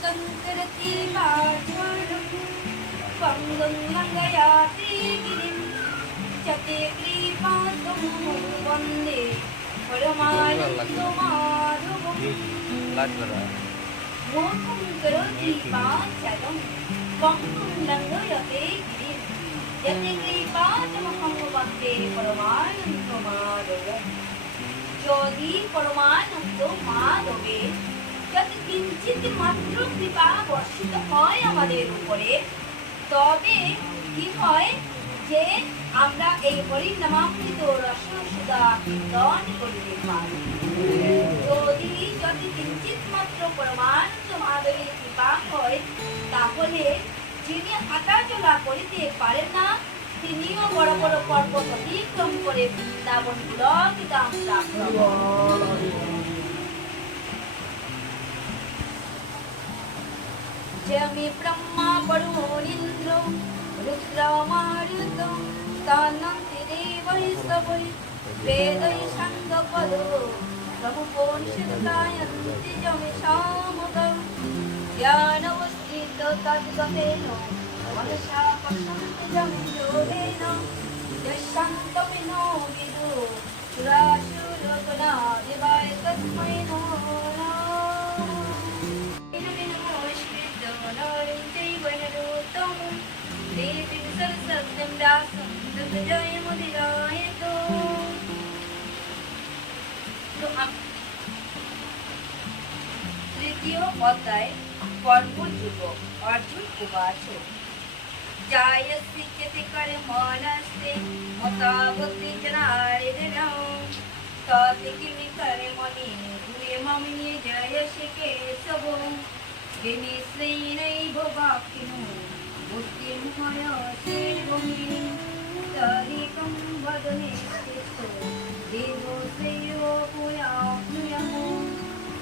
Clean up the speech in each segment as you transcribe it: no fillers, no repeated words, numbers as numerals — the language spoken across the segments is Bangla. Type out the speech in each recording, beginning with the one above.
संतरति वाचनं पंगं लंघयाति गिरिं चते कृपातं वन्दे परमानन्दमाधवम् मोहं करोति वाचनं पंगं लंघयते गिरिं चते कृपातमहं वन्दे परमानन्दमाधवम् যদি পরমানন্দ মাধবে যদি কিঞ্চিত মাত্র কৃপা বর্ষিত হয় আমাদের উপরে তবে কি হয় যে আমরা এই হরি নামামৃত রস সুধা কীর্তন করিতে পারি। যদি যদি কিঞ্চিত মাত্র পরমানন্দ মাধবের কৃপা হয় তাহলে যিনি হাঁটা চলা করিতে পারেন না তিনিও বড় বড় পর্বত অতিক্রম করে বৃন্দাবন পুলকিত প্রাপ্ত जमि ब्रह्मा वरुणीन्द्र रुद्रमारुत तानन्ति देवै सवै वेदै साङ्गपदो ब्रह्मोपनिषद्गायन्ति जमि सामगं ज्ञानवस्थित तद्गतेन मनसा पश्यन्ति जमि योगेन यशान्तमिनो विदु सुरासुरगणादिवाय तस्मै नमो তৃতীয় অধ্যায় কর্মযোগ অর্জুন উবাচ জায়স্যতে কর্মণস্তে মতা বুদ্ধি জনার্দন ততে কিমি কর্মণি দুয়ে মামিনী জয়সি কেশব বিনিশ্রীনৈব বাক্যিনো বুদ্ধিং ময়সেবমি তরিকং বদনে স্থিতো দেবো শ্রেयो পুয়াপ্নুয়মো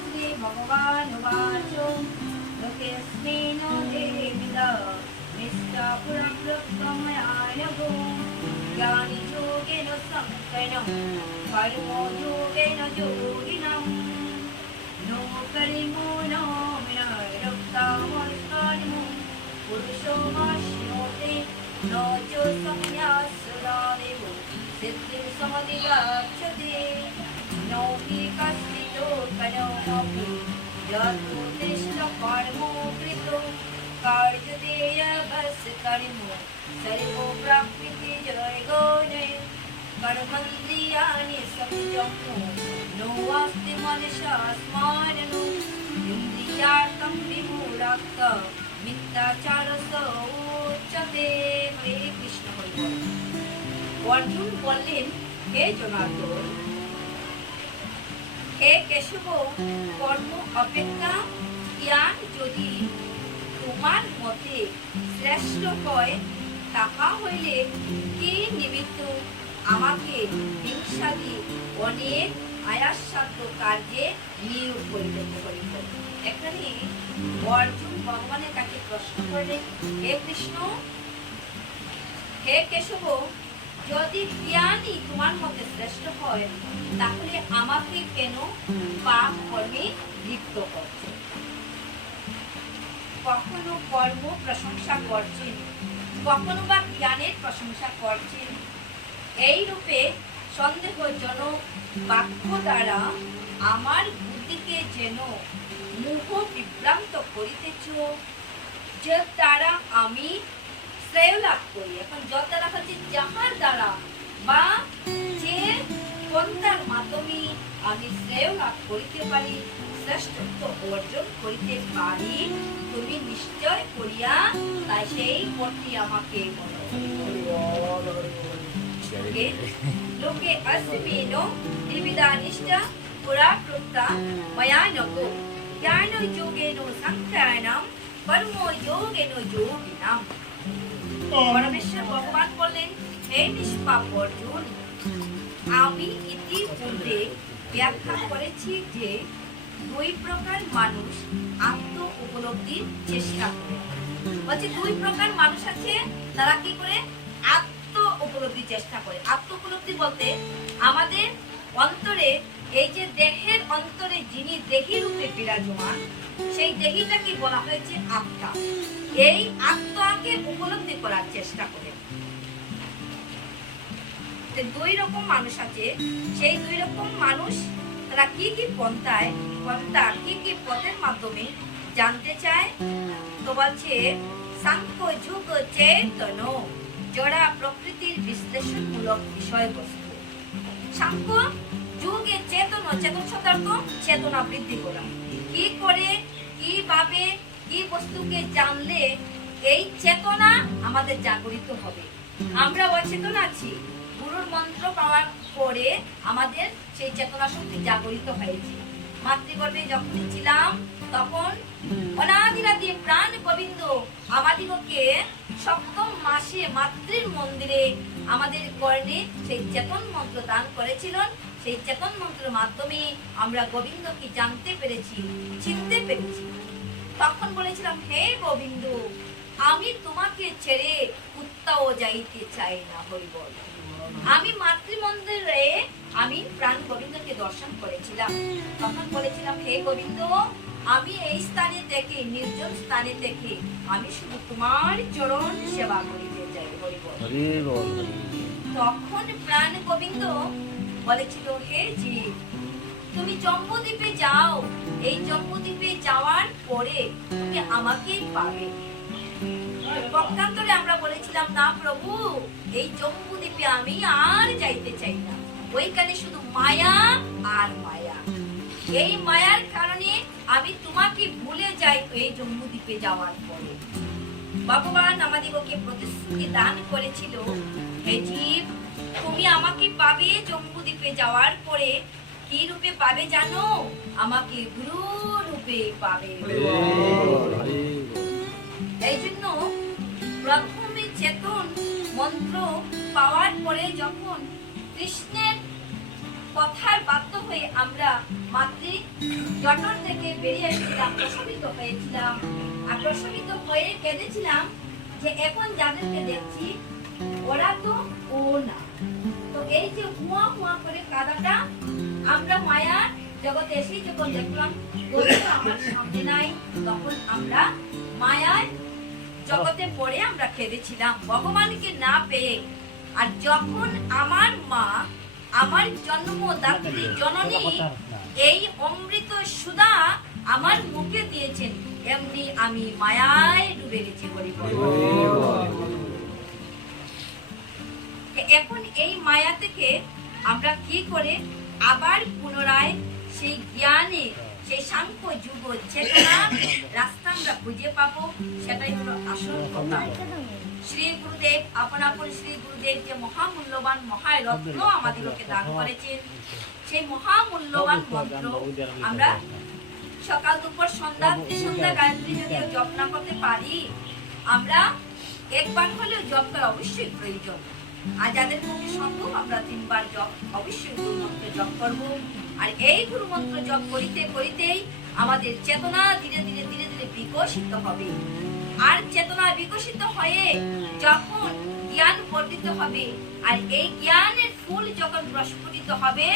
শ্রী ভগবান উবাচ লোকেস্মিन् দেবিদা নিষ্কাপুরপ্রক্তময়ানগো জ্ঞানি যোগেন সংকৈনম কর্মযোগেন যোগিনম नो करिमो नो विनायक्तामस्कानिमो पुरुषो माश्नोते न च संन्यासदानेवो सिद्धिं समधिगच्छति नो हि कश्चितो कनोऽपि यत्कृतिष्ठकर्मो कृतो कार्यदेयभस्करिमो सर्वो प्रकृतिजयगुणे कर्मन्द्रियाणि संयम्यो नो अस्ति मनसा स्मरणो इन्द्रियार्थं विमूढात्त মিথ্যাচারস্য উচ্যতে। হরে কৃষ্ণ হরি বল। অর্জুন বললেন, হে জনার্দন, হে কেশব, কর্ম অপেক্ষা জ্ঞান যদি তোমার মতে শ্রেষ্ঠ হয় তাহা হইলে কি নিমিত্ত আমাকে হিংসাদি অনেক আয়াসসাধ্য কার্যে নিয়োগ করিতে হইল। এখানে অর্জুন ভগবানের কাছে প্রশ্ন করলেন, হে কৃষ্ণ, হে কেশব, যদি জ্ঞানই তোমার মতে শ্রেষ্ঠ হয় তাহলে আমাকে কেন পাপ কর্মে লিপ্ত করছে? কখনো কর্ম প্রশংসা করছেন, কখনো বা জ্ঞানের প্রশংসা করছেন। এই রূপে সন্দেহজনক বাক্য দ্বারা আমার বুদ্ধিকে যেন মোহ বিভ্রান্ত করিতেছ, যে দ্বারা আমি শ্রেয় লাভ করি। এখন যত দ্বারা হচ্ছে যাহার দ্বারা বা যে পন্থার মাধ্যমে আমি শ্রেয় লাভ করিতে পারি, শ্রেষ্ঠত্ব অর্জন করিতে পারি, তুমি নিশ্চয় করিয়া তাই সেই পথটি আমাকে বলো। লোকে अस्मिन् द्विविधा निष्ठा पुरा प्रोक्ता मया नघो ज्ञानयोगेन साङ्ख्यानां कर्मयोगेन योगिनाम्। পরমেশ্বর ভগবান বললেন, হে নিষ্পাপ অর্জুন, আমি ইতিপূর্বে ব্যাখ্যা করেছি যে দুই প্রকার মানুষ আত্ম উপলব্ধির চেষ্টা করে। বলছে দুই প্রকার মানুষ আছে, তারা কি করে আত্ম উপলব্ধির চেষ্টা করে। আত্ম উপলব্ধি বলতে আমাদের অন্তরে এই যে দেহের অন্তরে যিনি দেহী রূপে বিরাজমান, সেই দেহীটাকে বলা হয়েছে আত্মা। এই আত্মাকে উপলব্ধি করার চেষ্টা করে। দুই রকম মানুষ আছে, সেই দুই রকম মানুষ তারা কি কি পন্থা কি কি পথের মাধ্যমে জানতে চায়। তো বলছে সাংখ্য যুগ চেতন জড়া প্রকৃতির বিশ্লেষণমূলক বিষয়বস্তু। সাংখ্য যুগে চেতন শব্দার্থ চেতনা বৃদ্ধি করা। কি করে, কিভাবে, কি বস্তুকে জানলে এই চেতনা আমাদের জাগরিত হবে। আমরা অচেতন আছি, গুরুর মন্ত্র পাওয়ার পরে আমাদের সেই চেতনা শক্তি জাগরিত হয়েছে। মাতৃগর্ভে যখন ছিলাম তখন অনাদিরাদি প্রাণ গোবিন্দ আমাদিগকে সপ্তম মাসে মাতৃর মন্দিরে আমাদের কর্ণে সেই চেতন মন্ত্র দান করেছিলেন। সেই চেতন মন্ত্রের মাধ্যমে আমরা গোবিন্দকে জানতে পেরেছি, চিনতে পেরেছি। তখন বলেছিলাম, হে গোবিন্দ, আমি তোমাকে ছেড়ে কোথাও যাইতে চাই না। হরিবল। আমি মাতৃমন্দিরে আমি প্রাণ গোবিন্দকে দর্শন করেছিলাম। তখন বলেছিলাম, হে গোবিন্দ, আমি এই স্থানে থেকে, নির্জন স্থানে থেকে আমি শুধু তোমার চরণ সেবা করিতে চাই। হরিবল। তখন প্রাণ গোবিন্দ বলেছিল, হে জীব, তুমি জম্বুদ্বীপে যাও। এই জম্বুদ্বীপে যাওয়ার পরে তুমি আমাকেই পাবে। পক্ষান্তরে আমরা বলেছিলাম, না প্রভু, এই জম্বুদ্বীপে আমি আর যাইতে চাই না। ওইখানে শুধু মায়া আর মায়া। এই মায়ার কারণে আমি তোমাকে ভুলে যাই। এই জম্বুদ্বীপে যাওয়ার পরে ভগবান আমাদিগকে প্রতিশ্রুতি দান করেছিল, হে জীব, তুমি আমাকে পাবে জম্বুদ্বীপে যাওয়ার পরে। কি রূপে পাবে জানো? আমাকে গুরু রূপে পাবে। এই জন্য প্রথমে চেতন মন্ত্র পাওয়ার পরে যখন কৃষ্ণের কথার বাধ্য হয়ে আমরা মাতৃ জঠর থেকে বেরিয়ে এসেছিলাম, প্রশমিত হয়েছিলাম, আর প্রশমিত হয়ে কেঁদেছিলাম যে এখন যাদেরকে দেখছি ওরা তো ও না। তো এই যে হুয়া হুয়া করে কাঁদাটা, আমরা মায়া জগতে এসে যখন দেখলাম আমার সামনে নাই, তখন আমরা মায়ায় জগতে পড়ে আমরা কেঁদেছিলাম ভগবানকে না পেয়ে। আর যখন আমার মা, আমার জন্মদাত্রী জননী এই অমৃত সুধা আমার মুখে দিয়েছেন, এমনি আমি মায়ায় ডুবে গেছি। এখন এই মায়া থেকে আমরা কি করে আবার পুনরায় সেই জ্ঞানে, সেই সাংখ্য যুগ চেতনা রাস্তা আমরা খুঁজে পাবো, সেটাই হলো আসল কথা। শ্রী গুরুদেব আপন শ্রী গুরুদেব যে মহামূল্যবান মহারত্ন আমাদেরকে দান করেছেন, সেই মহামূল্যবান মন্ত্র আমরা সকাল দুপুর সন্ধ্যা গায়ত্রী যদি জপ না করতে পারি, আমরা একবার হলেও জপ করা অবশ্যই প্রয়োজন। আর যাদের পক্ষে সম্ভব আমরা 3 বার জপ অবশ্যই গুরু মন্ত্র জপ করবো। আর এই গুরু মন্ত্র জপ করিতে করিতেই আমাদের চেতনা ধীরে ধীরে ধীরে ধীরে বিকশিত হবে। আর চেতনা বিকশিত হয়ে যখন জ্ঞান বর্ধিত হবে, আর এই জ্ঞানের ফুল যখন প্রস্ফুটিত হবে,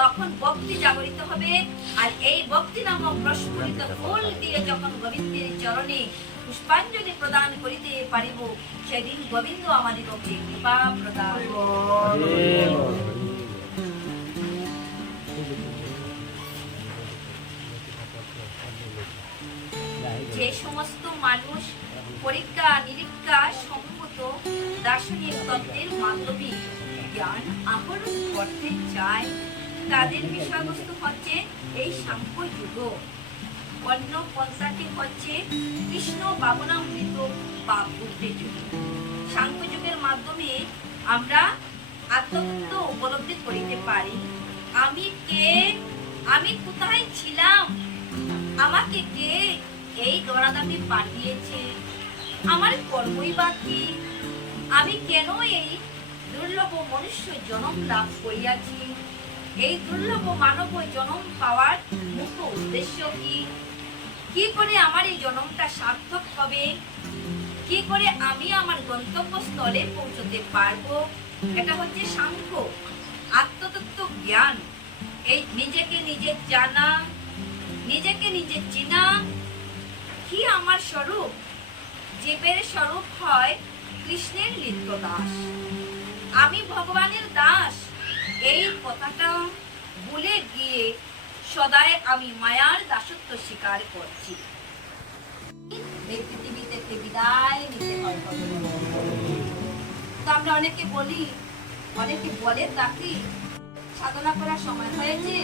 তখন ভক্তি জাগরিত হবে। আর এই ভক্তি নামক প্রস্ফুটিত ফুল দিয়ে যখন গোবিন্দের চরণে পুষ্পাঞ্জলি প্রদান করিতে পারিব, সেদিন গোবিন্দ আমাদিগকে কৃপা প্রদান। যে সমস্ত মানুষ পরীক্ষা নিরীক্ষা সম্মত দার্শনিক তত্ত্বের মাধ্যমে জ্ঞান আহরণ করতে চায়, তাদের বিষয়বস্তু হচ্ছে এই সাংখ্য যুগ। অন্য পন্থাটি হচ্ছে কৃষ্ণ ভাবনামৃত বা বুদ্ধের যুগ। সাংখ্য যুগের মাধ্যমে আমরা আত্মতত্ত্ব উপলব্ধি করিতে পারি। আমি কে, আমি কোথায় ছিলাম, আমাকে কে এই দরাদামে পাঠিয়েছে, আমার কর্মই বা কি, আমি কেন এই দুর্লভ মনুষ্য জন্ম লাভ করিয়াছি, এই দুর্লভ মানব জন্ম পাওয়ার মুখ্য উদ্দেশ্য কি, কি করে আমার এই জন্মটা সার্থক হবে, কি করে আমি আমার গন্তব্যস্থলে পৌঁছতে পারবো। এটা হচ্ছে সাংখ্য আত্মতত্ত্ব জ্ঞান। এই নিজেকে নিজে জানা, নিজেকে নিজে চেনা। কি আমার স্বরূপ? জীবের স্বরূপ হয় কৃষ্ণের নিত্য দাস। আমি ভগবানের দাস, এই কথাটা ভুলে গিয়ে সদাই আমি মায়ার দাসত্ব স্বীকার করছি। এই পৃথিবী থেকে বিদায় নিতে হয়। তো আমরা অনেকে বলি, অনেকে বলে তাকে সাধনা করার সময় হয়েছে,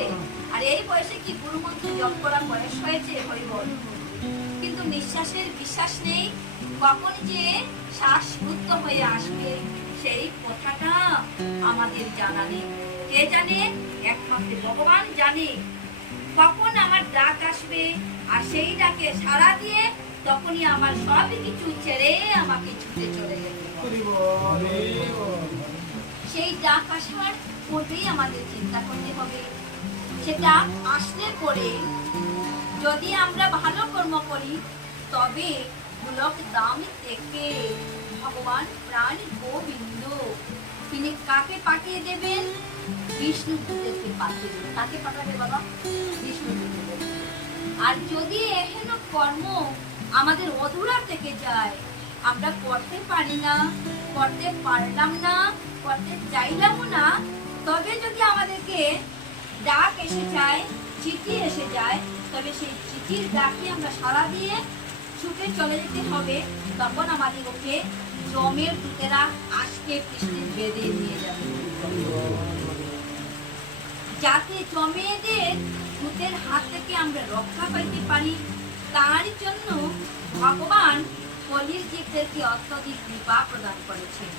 আর এই বয়সে কি গুরুমন্ত্র জপ করার বয়স হয়েছে? হরিবল। কিন্তু নিঃশ্বাসের বিশ্বাস নেই, কখন যে শ্বাস রুদ্ধ হয়ে আসবে সেই কথাটা আমাদের জানা নেই। কে জানে? একমাত্র ভগবান জানে কখন আমার ডাক আসবে, আর সেই ডাকে সাড়া দিয়ে তখনই আমার সব কিছু ছেড়ে আমাকে ছুটে চলে যেতে হবে। সেই ডাক আসার পূর্বেই আমাদের চিন্তা করতে হবে। সেটা আসলে পরে যদি আমরা ভালো কর্ম করি, তবে গোলক দাম থেকে ভগবান প্রাণ গোবিন্দ তিনি কাকে পাঠিয়ে দেবেন? বিষ্ণুদেবকে পাঠিয়ে দেবেন। কাকে পাঠাবে বাবা? বিষ্ণুদেব। আর যদি এহেন কর্ম আমাদের অধুরা থেকে যায়, আমরা করতে পারি না, করতে পারলাম না, করতে চাইলাম না, তবে যদি আমাদেরকে ডাক এসে যায়, চিঠি এসে যায়, তবে সেই চিঠির ডাকে আমরা সাড়া দিয়ে ছুটে চলে যেতে হবে। তখন আমাদেরকে জমের দূতেরা আজকে পৃষ্ঠে বেঁধে নিয়ে যাবে, যাতে জমেদের দূতের হাত থেকে আমরা রক্ষা পাইতে পারি। তার জন্য ভগবান কলির জীবদেরকে অত্যধিক কৃপা প্রদান করেছেন।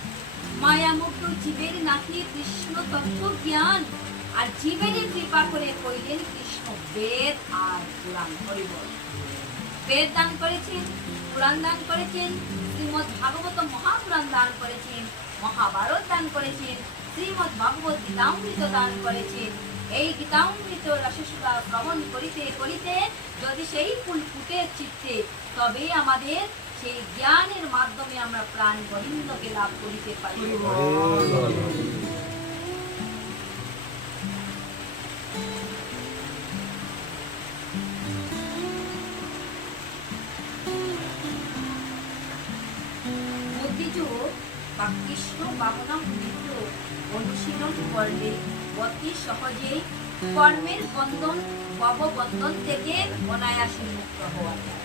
মায়ামুক্ত জীবের নাকি কৃষ্ণ তত্ত্ব জ্ঞান, আর জীবের কৃপা করে কইলেন কৃষ্ণ বেদ আর পুরাণ। হরিবল। বেদ দান করেছেন, পুরাণ দান করেছেন, শ্রীমদ্ ভাগবত মহাপুরাণ দান করেছেন, মহাভারত দান করেছেন, শ্রীমদ্ ভাগবত গীতামৃত দান করেছেন। এই গীতামৃত রসসুধা শ্রবণ করিতে করিতে যদি সেই ফুল ফুটে চিত্তে, তবে আমাদের সেই জ্ঞানের মাধ্যমে আমরা প্রাণ গোবিন্দকে লাভ করিতে পারি। বুদ্ধিযোগ বা কৃষ্ণ বামনা নৃত্য অনুশীলন করলে অতি সহজেই কর্মের বন্ধন, ভববন্ধন থেকে অনায়াসে মুক্ত হওয়া যায়।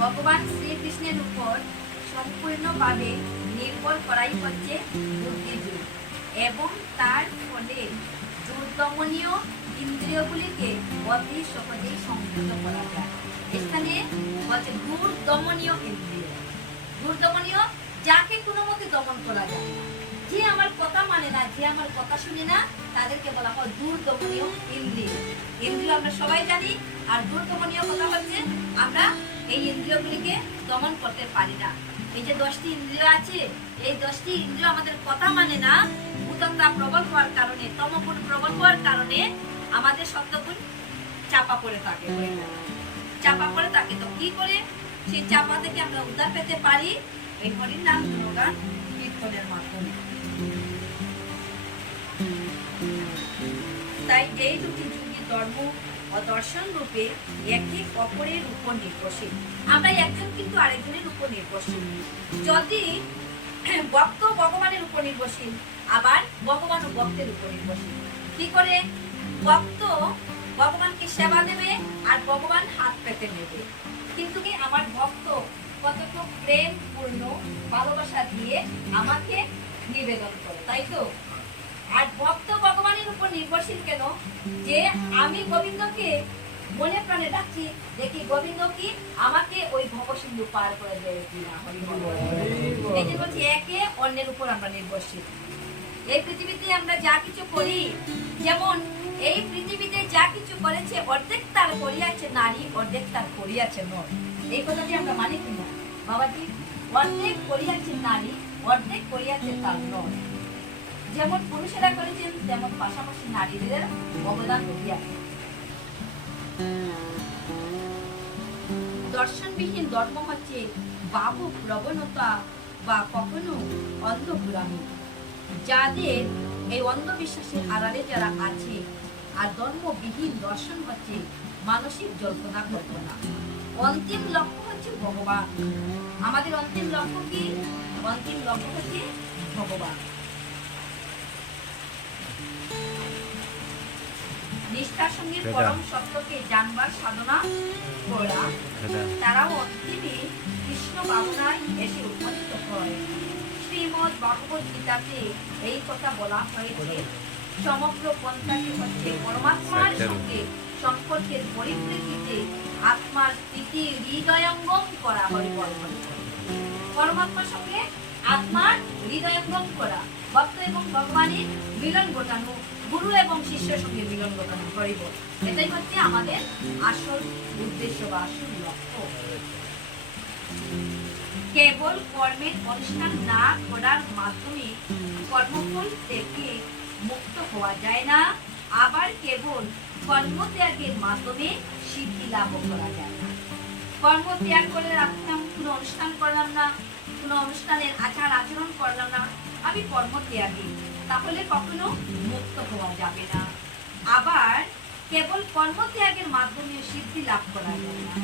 ভগবান শ্রীকৃষ্ণের উপর সম্পূর্ণভাবে নির্ভর করাই হচ্ছে বুদ্ধিযোগ, এবং তার ফলে দুর্দমনীয় ইন্দ্রিয়গুলিকে অতি সহজেই সংযত করা যায়। এখানে বলছে দুর্দমনীয় ইন্দ্রিয়। দুর্দমনীয় যাকে কোনো মতে দমন করা যায় না, যে আমার কথা মানে না, যে আমার কথা শুনে না, তাদেরকে বলা হয় দুর্দমনীয় ইন্দ্রিয়। ইন্দ্রিয় আমরা সবাই জানি, আর দুর্দমনীয় কথা হচ্ছে আমরা এই ইন্দ্রিয়গুলিকে দমন করতে পারি না। এই যে 10টি ইন্দ্রিয় আছে, এই 10টি ইন্দ্রিয় আমাদের কথা মানে না, উদকতা প্রবল হওয়ার কারণে, তমগুণ প্রবল হওয়ার কারণে আমাদের সত্যগুণ চাপা পড়ে থাকে, চাপা পড়ে থাকে। তো কি করে সেই চাপা থেকে আমরা উদ্ধার পেতে পারি? এই হরির নাম গুণগান কীর্তনের মাধ্যমে। তাই এই দুটি যুগী ধর্ম ও দর্শন রূপে একে অপরের উপর নির্ভরশীল। আমরা একজন কিন্তু আরেকজনের উপর নির্ভরশীল। যদি ভক্ত ভগবানের উপর নির্ভরশীল, আবার ভগবান ও ভক্তের উপর নির্ভরশীল। কি করে? ভক্ত ভগবানকে সেবা দেবে, আর ভগবান হাত পেতে নেবে। কিন্তু কি আমার ভক্ত কতটুকু প্রেম পূর্ণ ভালোবাসা দিয়ে আমাকে নিবেদন করে, তাই তো? আর ভক্ত ভগবানের উপর নির্ভরশীল কেন? যে আমি গোবিন্দকে মনে প্রাণে ডাকছি, দেখি গোবিন্দ কি আমাকে ওই ভবসিন্ধু পার করে দেবে কিনা। এই যে বলছি, একে অন্যের উপর আমরা নির্ভরশীল। এই পৃথিবীতে আমরা যা কিছু করি, যেমন এই পৃথিবীতে যা কিছু করেছে, অর্ধেক তার করিয়াছে নারী, অর্ধেক তার করিয়াছে নর। এই কথাটি আমরা মানি কিনা বাবাজি? অর্ধেক করিয়াছে নারী, অর্ধেক করিয়াছে তার নর। যেমন পুরুষেরা করেছেন, তেমন পাশাপাশি নারীদের অবদান রহিয়াছে। দর্শনবিহীন ধর্ম হচ্ছে বাবু প্রবণতা বা কখনো অন্ধভূরামি। যাদের এই অন্ধবিশ্বাসের আড়ালে যারা আছে, আর ধর্মবিহীন দর্শন হচ্ছে মানসিক জল্পনা কল্পনা। অন্তিম লক্ষ্য হচ্ছে ভগবান। আমাদের অন্তিম লক্ষ্য কি? অন্তিম লক্ষ্য হচ্ছে ভগবান। নিষ্ঠার সঙ্গে পরম সত্যকে জানবার সাধনা করা, তারাও অন্তিমে কৃষ্ণ ভাবনায় এসে উপনীত হয়। শ্রীমদ্ ভগবত গীতাতে এই কথা বলা হয়েছে, সমগ্র পন্থাটি হচ্ছে পরমাত্মার সঙ্গে সম্পর্কের পরিপ্রেক্ষিতে আত্মার স্থিতি হৃদয়ঙ্গম করা হয়। পরমাত্মার সঙ্গে আত্মার হৃদয়ঙ্গম করা, ভক্ত এবং ভগবানের মিলন ঘটানো, গুরু এবং শিষ্যের সঙ্গে মিলন ঘটানো করিব। এটাই হচ্ছে আমাদের আসল উদ্দেশ্য বা আসল লক্ষ্য। কেবল কর্মের অনুষ্ঠান না করার মাধ্যমে কর্মফল থেকে মুক্ত হওয়া যায় না, আবার কেবল কর্মত্যাগের মাধ্যমে সিদ্ধি লাভ করা যায় না। কর্ম ত্যাগ করে রাখলাম, কোনো অনুষ্ঠান করলাম না, কোনো অনুষ্ঠানের আচার আচরণ করলাম না, আমি কর্ম ত্যাগী, তাহলে কখনো মুক্ত হওয়া যাবে না। আবার কেবল কর্ম ত্যাগের মাধ্যমে সিদ্ধি লাভ করা যায় না।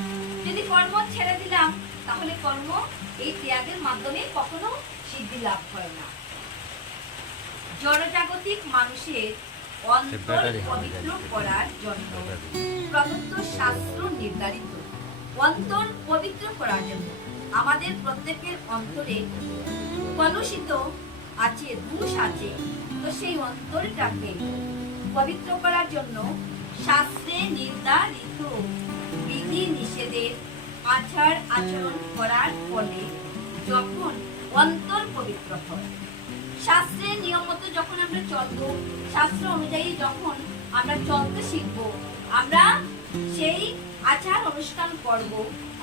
যদি কর্ম ছেড়ে দিলাম, তাহলে কর্ম এই ত্যাগের মাধ্যমে কখনো সিদ্ধি লাভ হয় না। জড়জাগতিক মানুষের অন্তর পবিত্র করার জন্য প্রদত্ত শাস্ত্র নির্ধারিত। অন্তর পবিত্র করার জন্য আমাদের প্রত্যেকের অন্তরে কলুষিত আছে, দোষ আছে, তো সেই অন্তরটাকে পবিত্র করার জন্য শাস্ত্রে নির্ধারিত বিধি নিষেধের আচার আচরণ করার ফলে যখন অন্তর পবিত্র হয়, শাস্ত্রের নিয়ম মতো যখন আমরা চলবো, শাস্ত্র অনুযায়ী যখন আমরা চলতে শিখবো, আমরা সেই আচার অনুষ্ঠান করব,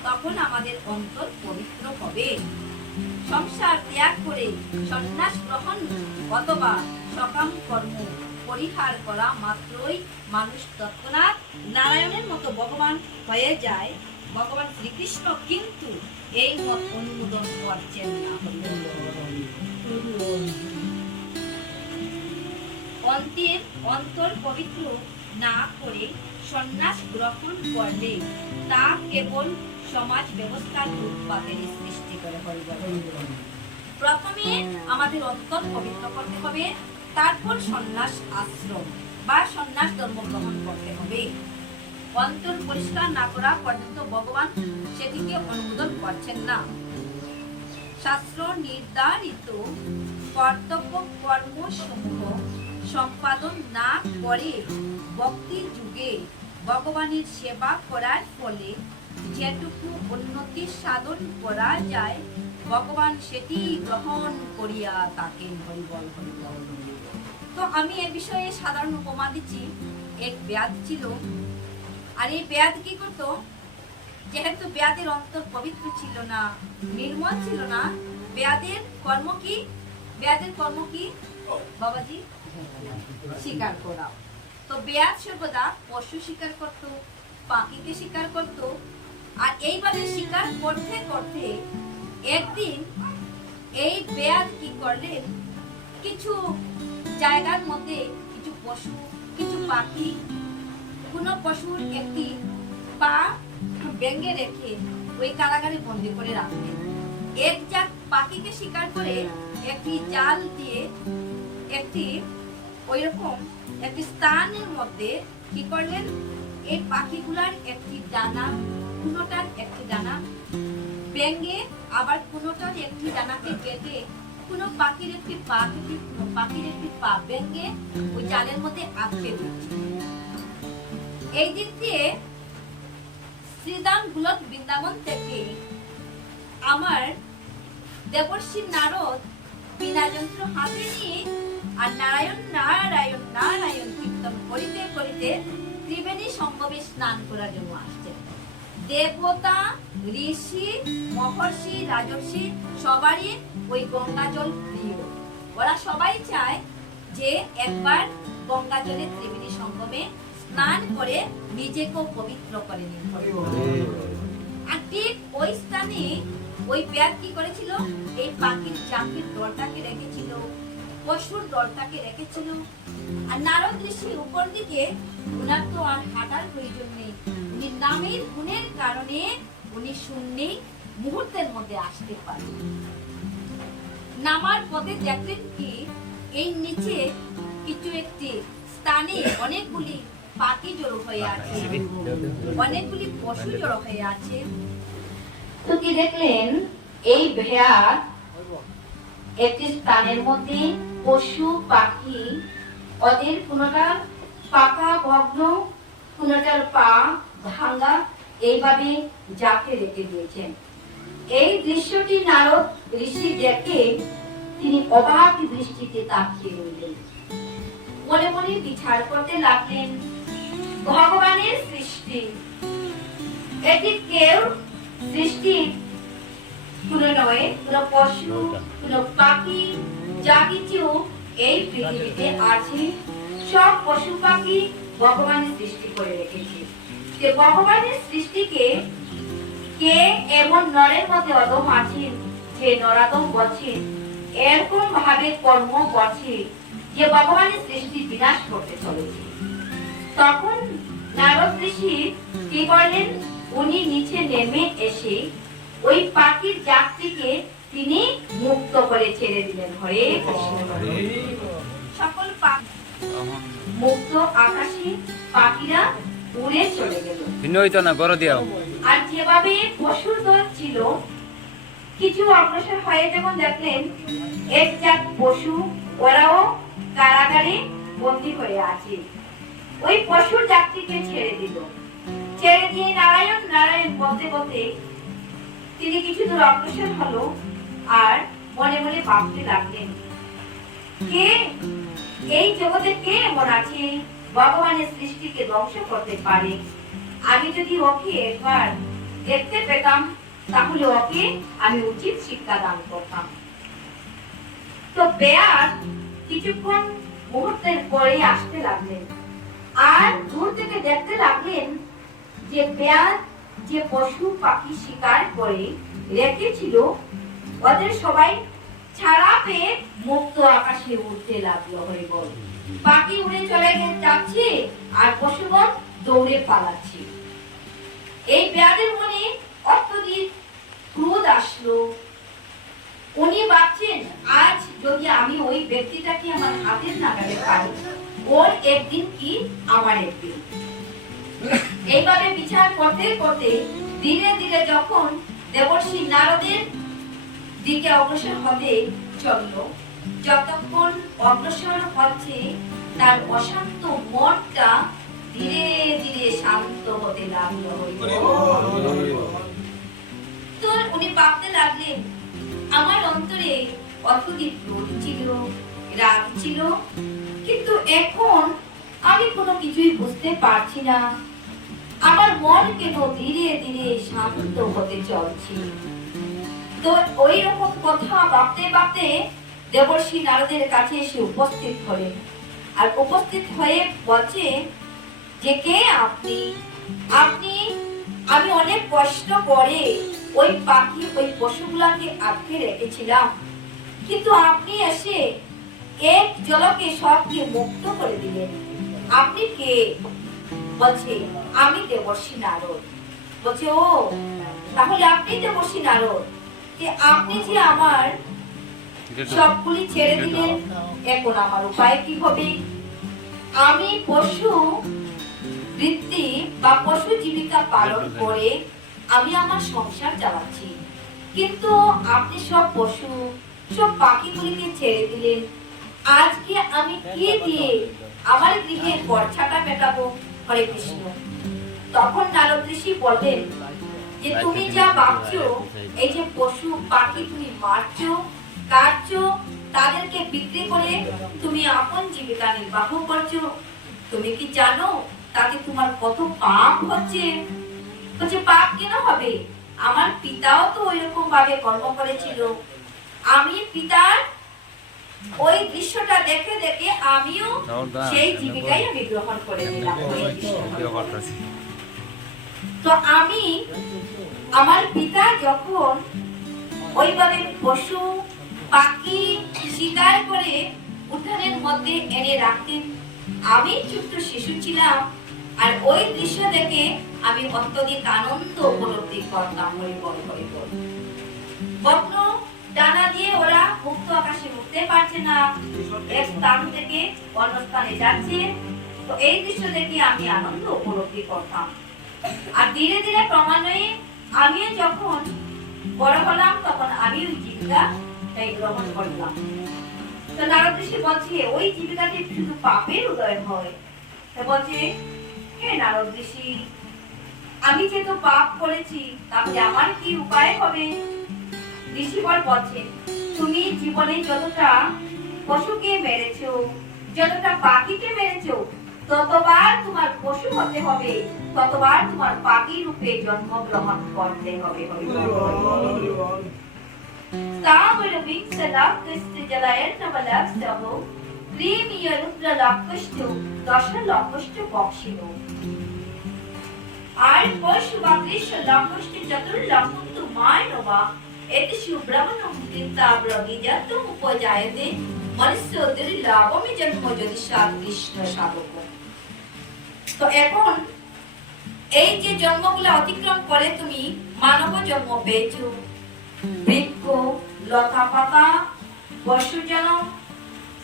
তখন আমাদের অন্তর পবিত্র হবে। সংসার ত্যাগ করে সন্ন্যাস গ্রহণ অথবা সকাম কর্ম পরিহার করা মাত্রই মানুষ তৎক্ষণাৎ নারায়ণের মতো ভগবান হয়ে যায়। ভগবান শ্রীকৃষ্ণ কিন্তু এই মত অনুমোদন করছেন না। অন্তর পবিত্র না করে সন্ন্যাস গ্রহণ করলে তা কেবল সমাজ ব্যবস্থার উৎপাদের সৃষ্টি করে। প্রথমে আমাদের অন্তর পবিত্র করতে হবে, তারপর সন্ন্যাস আশ্রম বা সন্ন্যাস ধর্ম গ্রহণ করতে হবে। অন্তর পরিষ্কার না করা পর্যন্ত ভগবান সেটিকে অনুমোদন করছেন না। শাস্ত্র নির্ধারিত কর্তব্য কর্মসমূহ সম্পাদন না করে ভক্তি যুগে ভগবানের সেবা করার ফলে যেটুকু উন্নতি সাধন করা যায়, ভগবান সেটি গ্রহণ করিয়া থাকেন। হরিবল হরিবল। তো আমি এ বিষয়ে সাধারণ উপমা দিচ্ছি। এক ব্যাধ ছিল, আর এই ব্যাধ কি করতো, যেহেতু ব্যাধের অন্তর পবিত্র ছিল না, নির্মল ছিল না, ব্যাধের কর্ম কি? ব্যাধের কর্ম কি বাবাজি? শিকার করা। তো ব্যাধ সর্বদা পশু শিকার করতো, পাখিকে শিকার করতো, আর এইভাবে শিকার করতে করতে একদিন এই ব্যাধ কি করলেন, কিছু জায়গার মধ্যে কিছু পশু, কিছু পাখি, কোন পশুর একটি পা ভেঙে রেখে ওই কারাগারে বন্দি করে রাখলেন। এক জাত পাখিকে শিকার করে একটি জাল দিয়ে একটি ওইরকম একটি স্থানের মধ্যে কি করলেন, এই পাখিগুলার একটি ডানা, কোনোটার একটি ডানা ভেঙে, আবার কোনোটার একটি ডানাকে কেটে, কোনো পাখির একটি পা কেটে, কোনো পাখির একটি পা ভেঙে ওই জালের মধ্যে আটকে দিচ্ছে। এই দিক দিয়ে শ্রীধাম গোলক বৃন্দাবন থেকে আমার দেবর্ষি নারদ বিনা যন্ত্র হাতে নিয়ে আর নারায়ণ নারায়ণ নারায়ণ কীর্তন করিতে করিতে ত্রিবেণী সঙ্গমে স্নান করার জন্য আসছেন। দেবতা, ঋষি, মহর্ষি, রাজর্ষি সবারই ওই গঙ্গা জল প্রিয়। ওরা সবাই চায় যে একবার গঙ্গা জলে ত্রিবেণী সঙ্গমে স্নান করে নিজেকেও পবিত্র করে নিন। আর ঠিক ওই স্থানে ওই ব্যাধ কি করেছিল, এই পাখির চাকরির দলটাকে রেখেছিল, পশুর দলটাকে রেখেছিল। আর নারদ ঋষি উপর দিকে, ওনার তো আর হাঁটার প্রয়োজন নেই, উনি নামের গুণের কারণে উনি শূন্যেই মুহূর্তের মধ্যে আসতে পারেন। নামার পথে দেখলেন কি এই নিচে কিছু একটি স্থানে অনেকগুলি পাখি জড়ো হয়ে আছে, অনেকগুলি পশু জড়ো হয়ে আছে। তো কি দেখলেন, এই ভেড়া একটি স্থানের মধ্যে পশু পাখি, ওদের কোনটার পাকা ভগ্ন, কোনটার পা ভাঙা, এইভাবে জাপে রেখে দিয়েছেন। এই দৃশ্যটি নারদ ঋষি দেখে তিনি অবাক দৃষ্টিতে তাকিয়ে রইলেন। মনে মনে বিচার করতে লাগলেন, ভগবানের সৃষ্টি, এটি কেউ সৃষ্টি কোনো নয়, কোনো পশু, কোনো পাখি, যা কিছু এই পৃথিবীতে আছে সব পশু পাখি ভগবানের সৃষ্টি করে রেখেছে। যে ভগবানের সৃষ্টিকে কে এমন নরের মধ্যে অদম আছেন যে নরাদম বলছেন, এরকম ভাবে কর্ম করছে যে ভগবানের সৃষ্টি বিনাশ করতে চলেছে। তখন নারদ ঋষি কি করলেন, উনি নিচে নেমে এসে ওই পাখির জাতটিকে তিনি মুক্ত করে ছেড়ে দিলেন। হরে কৃষ্ণ। সকল পাখি মুক্ত আকাশে পাখিরা উড়ে চলে গেল। আর যেভাবে পশুর দল ছিল কিছু অগ্রসর হয়ে যেমন দেখলেন এক জাত পশু, ওরাও কারাগারে বন্দী হয়ে আছে। ওই পশুর জাতটিকে ছেড়ে দিল। ছেড়ে দিয়ে নারায়ণ নারায়ণ বলতে বলতে তিনি কিছু দূর অগ্রসর হলো। আর মনে মনে ভাবতে লাগলেন, কে এই জগতে কে এমন আছে ভগবানের সৃষ্টিকে ধ্বংস করতে পারে? আমি যদি ওকে একবার দেখতে পেতাম তাহলে ওকে আমি উচিত শিক্ষা দান করতাম। তো বেয়ার কিছুক্ষণ মুহূর্তের পরে আসতে লাগলেন। আর দূর থেকে দেখতে লাগলেন যে বেয়ার যে পশু পাখি শিকার করে রেখেছিল ওদের সবাই ছাড়া পেয়ে মুক্ত আকাশে উঠতে লাগলো। হয়ে বল, পাখি উড়ে চলে যাচ্ছে আর পশুগণ দৌড়ে পালাচ্ছে। এই বেয়ারের মনে অত্যধিক ক্রোধ আসলো। উনি ভাবছেন, আজ যদি আমি ওই ব্যক্তিটাকে আমার হাতের নাগালে পাই, ওর একদিন কি আমার একদিন। এইভাবে বিচার করতে করতে ধীরে ধীরে যখন দেবর্ষি নারদের দিকে অগ্রসর হতে চলল, যতক্ষণ অগ্রসর হচ্ছে তার অশান্ত মনটা ধীরে ধীরে শান্ত হতে লাগলো। তো উনি ভাবতে লাগলেন, আমার অন্তরে অত্যধিক ক্রোধ ছিল, রাগ ছিল, কিন্তু এখন আমি কোনো কিছুই বুঝতে পারছি না। আমার মন কেন ধীরে ধীরে শান্ত হতে চলছে। তো ওই রকম কথা ভাবতে ভাবতে দেবর্ষি নারদের কাছে এসে উপস্থিত হলেন। আর উপস্থিত হয়ে বলছে যে, কে আপনি? আপনি, আমি অনেক কষ্ট করে ওই পাখি ওই পশুগুলাকে আটকে রেখেছিলাম, কিন্তু আপনি এসে এক জলকে সবকে মুক্ত করে দিলেন। আপনি কে? বলছে, আমি দেবর্ষি নারদ। বলছে, ও তাহলে আপনি দেবর্ষি নারদ, যে আপনি যে আমার সবগুলি ছেড়ে দিলেন, এখন আমার উপায় কি হবে? আমি পশু বৃত্তি বা পশু জীবিকা পালন করে আমি আমার সংসার চালাচ্ছি, কিন্তু আপনি সব পশু সব পাখিগুলিকে ছেড়ে দিলেন। আজকে আমি কি দিয়ে আমার গৃহের খরচাটা মেটাবো? হরে কৃষ্ণ। তখন নারদ ঋষি বললেন যে, তুমি যা ভাবছো, এই যে পশু পাখি তুমি মারছো, কাটছো, তাদেরকে বিক্রি করে তুমি আপন জীবিকা নির্বাহ করছো, তুমি কি জানো তাতে তোমার কত পাপ হচ্ছে? বলছে, পাপ কেন হবে? আমার পিতাও তো ওইরকম ভাবে কর্ম করেছিল। আমি পিতার ওই দৃশ্যটা দেখে দেখে আমিও সেই জীবিকাই আমি গ্রহণ করে নিলাম। তো আমি, আমার পিতা যখন ওইভাবে পশু পাখি শিকার করে উঠানের মধ্যে এনে রাখতেন। আমি ছোট্ট শিশু ছিলাম, আর ওই দৃশ্য দেখে আমি অত্যধিক আনন্দ উপলব্ধি করতাম। বন্য ডানা দিয়ে ওরা মুক্ত আকাশে উঠতে পারছে না, এক স্থান থেকে অন্য স্থানে যাচ্ছে। তো এই দৃশ্য দেখে আমি আনন্দ উপলব্ধি করতাম। আর ধীরে ধীরে ক্রমান্বয়ে আমিও যখন বড় হলাম, তখন আমি ওই জীবিকাটাই গ্রহণ করলাম। তো নারদ ঋষি বলছে, ওই জীবিকাতে শুধু পাপের উদয় হয়। বলছে, হে নারদ ঋষি, আমি যেহেতু পাপ করেছি, তাহলে আমার কি উপায় হবে? ঋষিবর বলছে, তুমি জীবনে যতটা পশুকে মেরেছো, যতটা পাখিকে মেরেছো, ততবার তোমার পশু হতে হবে, ততবার তোমার পাখি রূপে জন্মগ্রহণ করতে হবে। আর পশু বা কৃষ্ণ লক্ষষ্টি চতুর্লক্ষন্তু মানবা এতেষু ব্রহ্মণং চিন্তাব্রগিজাতুম উপজায়তে মনুষ্য দুর্লভমি জন্ম যদি কৃষ্ণ সাধক। তো এখন এই যে জন্মগুলো অতিক্রম করে তুমি মানব জন্ম পেয়েছো, বৃক্ষ, লতা পাতা, পশু জন্ম,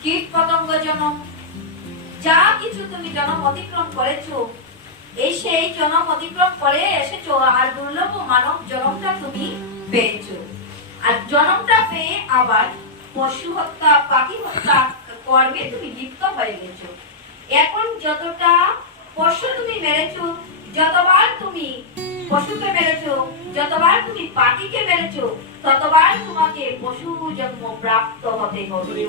কীট পতঙ্গ জন্ম, যা কিছু তুমি জন্ম অতিক্রম করেছো, এই সেই জন্ম অতিক্রম করে এসেছো, আর দুর্লভ মানব জন্মটা তুমি পেয়েছো। আর জন্মটা পেয়ে আবার পশু হত্যা, পাখি হত্যা কর্মে তুমি লিপ্ত হয়ে গেছো। এখন যতটা পশু তুমি মেরেছো, যতবার তুমি পশুকে মেরেছো, যতবার তুমি পাখিকে মেরেছো, ততবার তোমাকে পশু জন্ম প্রাপ্ত হতে হবে,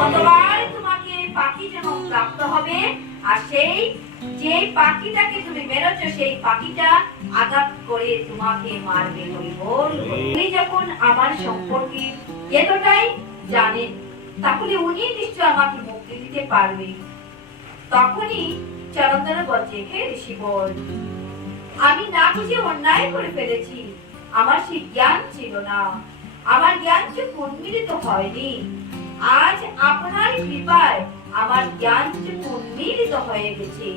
ততবার তোমাকে পাখি জন্ম প্রাপ্ত হবে। আর সেই যে পাখিটাকে তুমি মেরেছো, সেই পাখিটা আঘাত করে তোমাকে মারবে। উনি যখন আমার সম্পর্কে এতটাই জানেন, তাহলে উনি নিশ্চয় আমাকে মুক্তি দিতে পারবে। তখনই চরণধর বলছে, হে ঋষিবর, আমি না বুঝে অন্যায় করে ফেলেছি, আমার সেই জ্ঞান ছিল না, আমার জ্ঞান চোখ উন্মিলিত হয়নি। আজ আপনার কৃপায় আমার জ্ঞান চোখ উন্মিলিত হয়ে গেছে।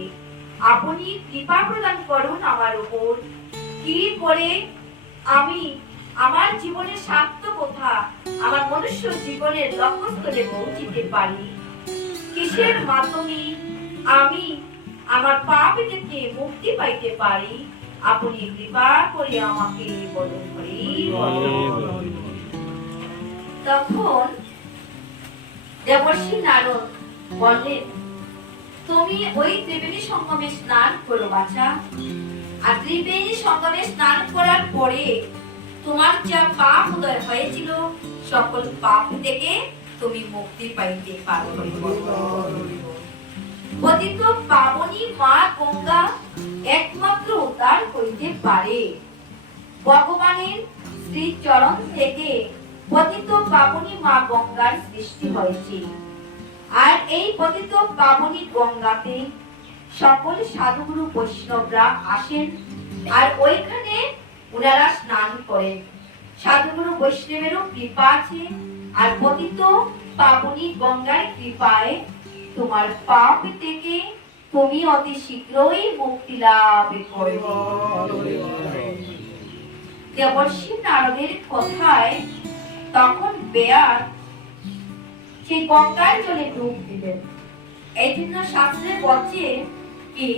আপনি কৃপা প্রদান করুন আমার উপর। কি করে আমি আমার জীবনের সার্থকতা, আমার মনুষ্য জীবনের লক্ষ্যস্থলে পৌঁছিতে পারি? কিসের মাধ্যমে আমি আমার পাপ থেকে মুক্তি পাইতে পারি? আপনি কৃপা করে আমাকে বলুন। তখন দেবর্ষি নারদ বললেন, তুমি ওই ত্রিবেণী সঙ্গমে স্নান করো বাছা। আর ত্রিবেণী সঙ্গমে স্নান করার পরে তোমার যা পাপ উদয় হয়েছিল, সকল পাপ থেকে তুমি মুক্তি পাইতে পারো। পতিত পাবনী মা গঙ্গা একমাত্র উদ্ধার করিতে পারে। ভগবানের শ্রী চরণ থেকে পতিত পাবনী মা গঙ্গার সৃষ্টি হয়েছে। আর এই পতিত পাবনী গঙ্গাতে সকল সাধুগুরু বৈষ্ণবরা আসেন, আর ওইখানে ওনারা স্নান করেন। সাধুগুরু বৈষ্ণবেরও কৃপা আছে, আর পতিত পাবনী গঙ্গার কৃপায় তোমার পাপ থেকে তুমি অতি শীঘ্রই মুক্তি লাভ করবে। দেবর্ষি নারদের কথায় তখন বেয়ার সেই গঙ্গার জলে ডুব দিলেন। এই জন্য শাস্ত্রে বলছে কি,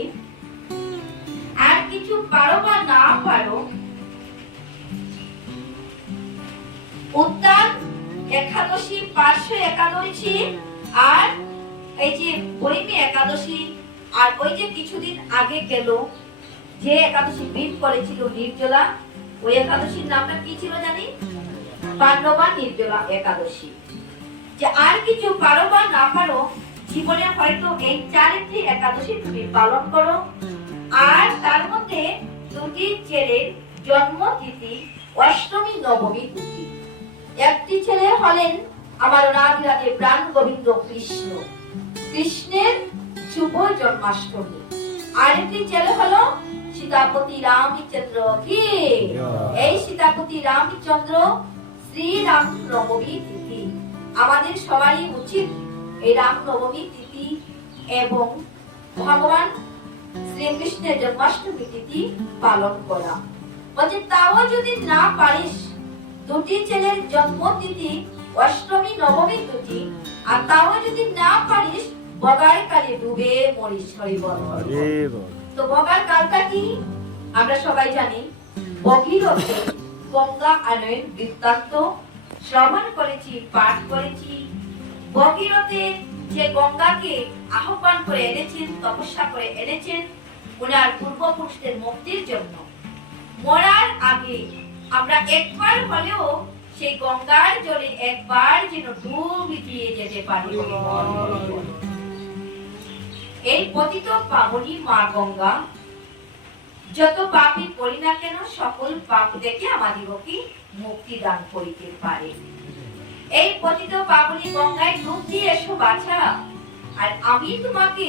আর কিছু পারো বা না পারো, উত্তান একাদশী, পার্শ্ব একাদশী, আর এই যে বৈমী একাদশী, আর ওই যে কিছুদিন আগে গেল যে একাদশী ব্রত করেছিল নির্জলা, ওই একাদশীর নামটা কি ছিল জানি? পাণ্ডবা নির্জলা একাদশী। যে আর কিছু পারো বা না পারো, জীবনে হয়তো এই চারটি একাদশী তুমি পালন করো। আর তার মধ্যে দুটি ছেলের জন্মতিথি অষ্টমী, নবমী তিথি। একটি ছেলে হলেন আমার অনাদিরাজে প্রাণ গোবিন্দ কৃষ্ণ, কৃষ্ণের শুভ জন্মাষ্টমী। আরেকটি ছেলে হলো সীতাপতি রামচন্দ্র, কি এই সীতাপতি রামচন্দ্র শ্রীরাম নবমী তিথি। আমাদের সবারই উচিত এই রাম নবমী তিথি এবং ভগবান শ্রীকৃষ্ণের জন্মাষ্টমী তিথি পালন করা। বলছে তাও যদি না পারিস, দুটি ছেলের জন্মতিথি অষ্টমী নবমী তিথি, আর তাও যদি না পারিস বগার কালে ডুবে মরিস। হরি বল। তো বগার কালটা কি আমরা সবাই জানি। ভগীরথে গঙ্গা আনয়ন বৃত্তান্ত শ্রবণ করেছি, পাঠ করেছি। ভগীরথে যে গঙ্গাকে আহ্বান করে এনেছেন, তপস্যা করে এনেছেন ওনার পূর্বপুরুষদের মুক্তির জন্য। মরার আগে আমরা একবার হলেও সেই গঙ্গার জলে একবার যেন ডুব দিয়ে যেতে পারি। এই পতিত পাবনী মা গঙ্গা যত পাপই করি না কেন সকল পাপ থেকে আমাদিগকে মুক্তি দান করিতে পারে। এই পতিত পাবনী গঙ্গায় ডুব দিয়ে এসো বাছা, আর আমি তোমাকে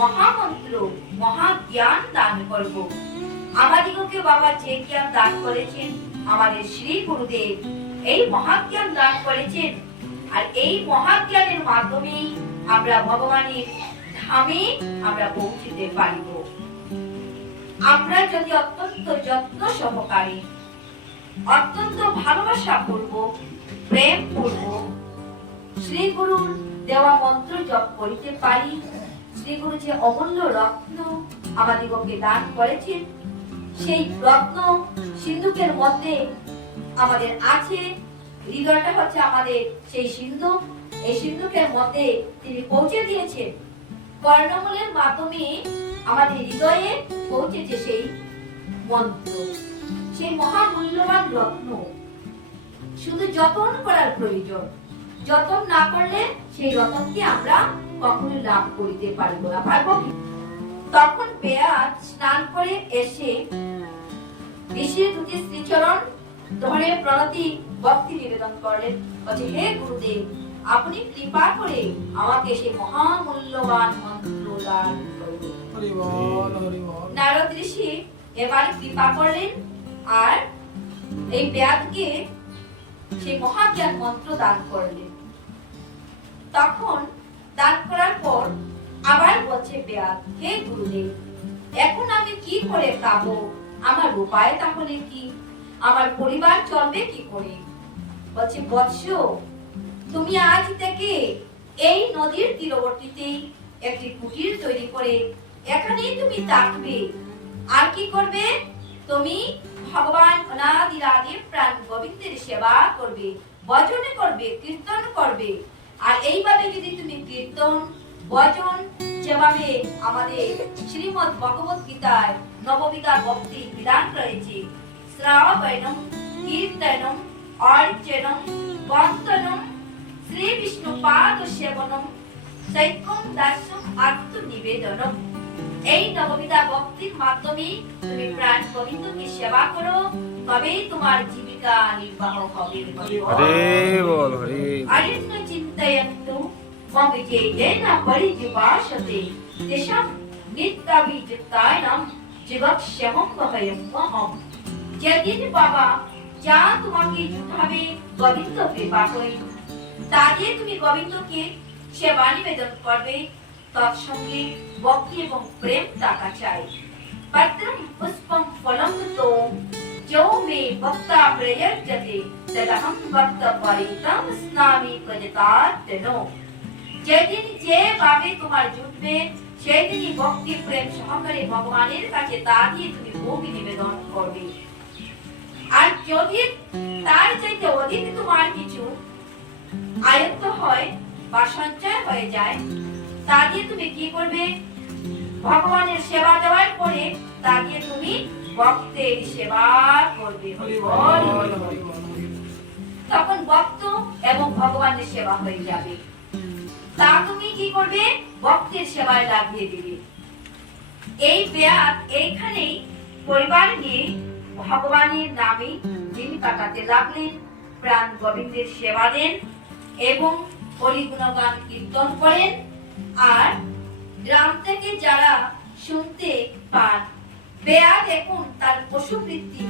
মহামন্ত্র মহাজ্ঞান দান করব। আমাদিগকে বাবা যে জ্ঞান দান করেছেন, আমাদের শ্রী গুরুদেব এই মহাজ্ঞান দান করেছেন, আর এই মহাজ্ঞানের মাধ্যমে আমরা ভগবানের ধামে আমরা পৌঁছতে পারিব। আমরা যদি অত্যন্ত যত্ন সহকারে, অত্যন্ত ভালোবাসা করব, প্রেম করব, শ্রী গুরুর দেওয়া মন্ত্র জপ করিতে পারি। শ্রী গুরু যে অমূল্য রত্ন আমাদিগকে দান করেছেন, সেই রত্ন সিন্ধুকের মধ্যে আমাদের আছে। হৃদয়টা হচ্ছে আমাদের সেই সিন্ধুক। এই সিন্ধুকের মধ্যে তিনি পৌঁছে দিয়েছেন। কর্ণমূলের মাধ্যমে আমাদের হৃদয়ে পৌঁছেছে সেই মন্ত্র, সেই মহামূল্যবান রত্ন। শুধু যতন করার প্রয়োজন। যতন না করলে সেই রত্নকে আমরা কখনো লাভ করিতে পারব না। পারব কি? তখন বেয়াত স্নান করে এসে ঋষির দুটি শ্রীচরণ ধরে প্রণতি ভক্তি নিবেদন করলেন। বলছে, হে গুরুদেব, আপনি কৃপা করে আমাকে সেই মহামূল্যবান মন্ত্র দান করুন। নারদ ঋষি এবার কৃপা করলেন আর এই বেয়াতকে সেই মহাজ্ঞান মন্ত্র দান করলেন। তখন দান করার পর আবার বলছে বেয়াত, হে গুরুদেব, এখন আমি কি করে খাবো? আমার উপায় তাহলে কি? আমার পরিবার চলবে কি করে? বলছে, বৎস, তুমি আজ থেকে এই নদীর তীরবর্তীতে একটি কুটির তৈরি করে এখানেই তুমি থাকবে। আর কি করবে? তুমি ভগবান অনাদিরাদি প্রাণ গোবিন্দের সেবা করবে, ভজন করবে, কীর্তন করবে। আর এইভাবে যদি তুমি কীর্তন ভজন, যেভাবে আমাদের শ্রীমদ্ ভগবত গীতায় নববিধা ভক্তি বিধান রয়েছে, শ্রাবণম, কীর্তনম, অর্চনম, বন্দনম, শ্রী বিষ্ণু পাদ সেবনম, সৈকম দাসম আত্মনিবেদনম, এই নববিধা ভক্তির মাধ্যমে তুমি প্রাণ গোবিন্দকে সেবা করো, তবেই তোমার জীবিকা নির্বাহ হবে। হরে বল, হরে আরিন্ন চিন্তয়ন্তু মম যেন পরিজীবাসতে তেষাং নিত্যাভিযুক্তানাম জীবক্ষেমং ভয়ম্মহম। যেদিন বাবা যা তোমাকে যথাবে গোবিন্দ কৃপা করে, তা দিয়ে তুমি গোবিন্দকে সেবা নিবেদন করবে, তৎসঙ্গে ভক্তি এবং প্রেম টাকা চাই। পত্রম পুষ্পম ফলম তো যো মে ভক্তা প্রয়জতে তদহং ভক্ত পরিতম স্নামি প্রজতাত্তনো। যেদিন যে ভাবে তোমার জুটবে, সেদিনই ভক্তি প্রেম সহকারে ভগবানের কাছে তা দিয়ে তুমি ভোগ নিবেদন করবে। আর যদি তার চাইতে অধিক তোমার কিছু আয়ত্ত হয় বা সঞ্চয় হয়ে যায়, তা দিয়ে তুমি কি করবে? ভগবানের সেবা দেওয়ার পরে তা দিয়ে তুমি ভক্তের সেবা করবে। তখন ভক্ত এবং ভগবানের সেবা হয়ে যাবে। তা তুমি কি করবে? ভক্তের সেবায় লাগিয়ে দিবে। এই বেয়াত এইখানেই পরিবার নিয়ে ভগবানের নামে দিন কাটাতে লাগলেন, প্রাণ গোবিন্দের সেবা দেন এবং হরি গুণগান কীর্তন করেন। আর গ্রাম থেকে যারা শুনতে পান, বেয়াত এখন তার পশু বৃত্তি,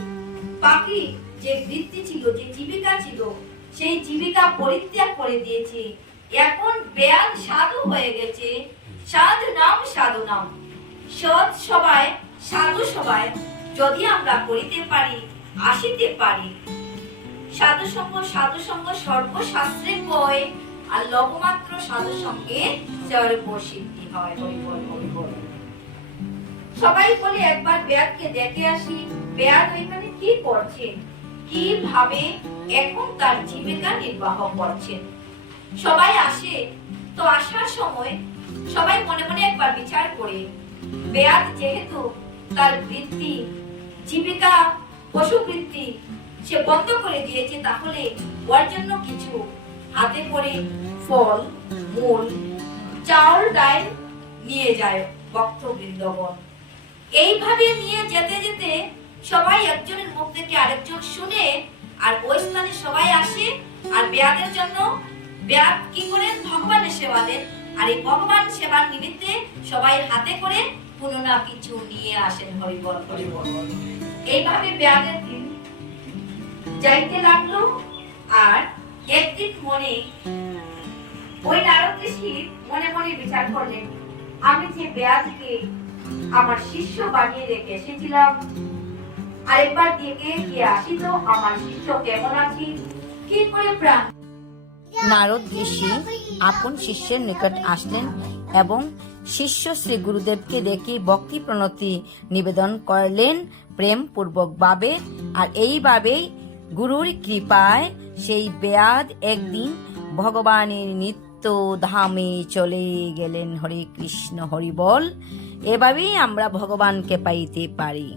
পাখি যে বৃত্তি ছিল, যে জীবিকা ছিল, সেই জীবিকা পরিত্যাগ করে দিয়েছে। এখন বেয়াদ সাধু হয়ে গেছে, সাধু নাম সাধু নাম। সৎ সবাই সাধু সবাই যদি আমরা করিতে পারি, আসিতে পারি। সাধু সঙ্গ সর্বশাস্ত্রে কয়, আর লবমাত্র সাধু সঙ্গে সর্বসিদ্ধি হয়। হরি বল, হরি বল। সবাই বলে একবার বেয়াদকে দেখে আসি, বেয়াদ ওইখানে কি করছেন, কিভাবে এখন তার জীবিকা নির্বাহ করছেন। সবাই আসে, তো আসার সময় সবাই মনে মনে একবার বিচার করে, বেয়াদ যেহেতু তার বৃত্তি, জীবিকা, পশুবৃত্তি সে বন্ধ করে দিয়েছে, তাহলে ওর জন্য কিছু হাতে করে ফল, মূল, চাউল, ডাল নিয়ে যায় ভক্ত বৃন্দগণ। এইভাবে নিয়ে যেতে যেতে সবাই একজনের মুখ থেকে আরেকজন শুনে, আর ওই স্থানে সবাই আসে, আর বেয়াদের জন্য বেয়াদ কি করেন, ভগবানের সেবা দেন। আর এই ভগবান সেবার নিমিত্তে সবাই হাতে করে কোনো না কিছু নিয়ে আসেন। হরি বল, হরি বল। এইভাবে বেয়াদের দিন যাইতে লাগলো। আর একদিন মনে ওই নারদ ঋষি মনে মনে বিচার করলেন, আমি যে বেয়াদকে আমার শিষ্য বানিয়ে রেখে এসেছিলাম, আরেকবার দেখে গিয়ে আসি তো আমার শিষ্য কেমন আছে, কি করে প্রাণ। নারদ ঋষি আপন শিষ্যের নিকট আসলেন এবং শিষ্য শ্রী গুরুদেবকে দেখে ভক্তি প্রণতি নিবেদন করলেন প্রেম পূর্বক ভাবে। আর এইভাবেই গুরুর কৃপায় সেই বেয়াদ একদিন ভগবানের নিত্য ধামে চলে গেলেন। হরে কৃষ্ণ, হরি বল। এভাবেই আমরা ভগবানকে পাইতে পারি।